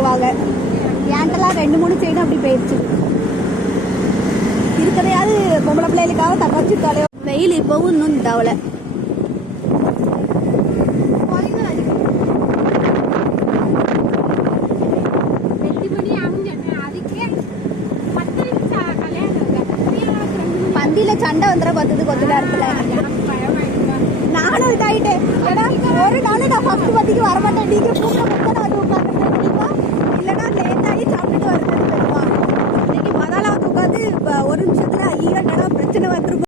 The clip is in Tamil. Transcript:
போயிருவாங்க. ஏன்ட்டெல்லாம் 2-3 செயின் அப்படி போயிடுச்சு. இருக்கிறதையாவது பொம்பளை பிள்ளைகளுக்காக தக்க வச்சுட்டாலே. வெயில் இப்பவும் இன்னும் தவலை. பந்தியில சண்டை வந்துட பார்த்தது கொஞ்ச நேரத்துல. நானும் இதாயிட்டேன். ஏன்னா ஒரு நாள் நான் ஃபர்ஸ்ட் பந்திக்கு வரமாட்டேன். நீங்க கூப்பிட வந்து உட்காந்துருக்கா இல்லைன்னா லேட் ஆகி சாப்பிட்டுட்டு வருது. இன்னைக்கு முதலாவது உட்காந்து 1 நிமிஷத்துல ஐயோ பிரச்சனை வந்துருக்கும்.